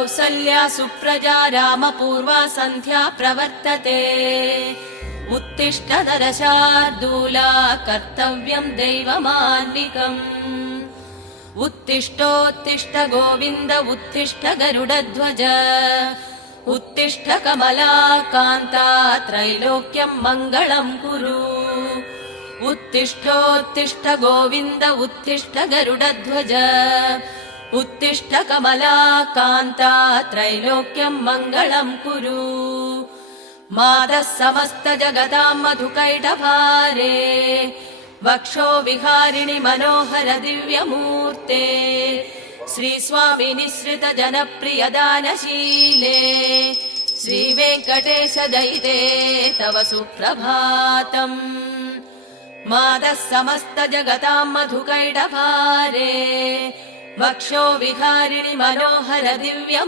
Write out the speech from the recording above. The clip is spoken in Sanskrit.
कौसल्या सुप्रजा रामपूर्वा सन्ध्या प्रवर्तते उत्तिष्ठ नरशार्दूला कर्तव्यम् दैवमान्विकम् उत्तिष्ठोत्तिष्ठ गोविन्द उत्तिष्ठ गरुडध्वज उत्तिष्ठ कमलाकान्ता त्रैलोक्यम् मङ्गलम् कुरु उत्तिष्ठोत्तिष्ठ गोविन्द उत्तिष्ठ गरुडध्वज उत्तिष्ठ कमलाकान्ता त्रैलोक्यम् मङ्गलम् कुरु मातः समस्त जगताम् मधुकैटभारे वक्षो विहारिणि मनोहर दिव्यमूर्ते श्रीस्वामि निःसृत जनप्रिय दानशीले श्रीवेङ्कटेश दयिते तव सुप्रभातम् मातः समस्त जगताम् मधुकैटभारे वक्षो विहारिणि मनोहर दिव्य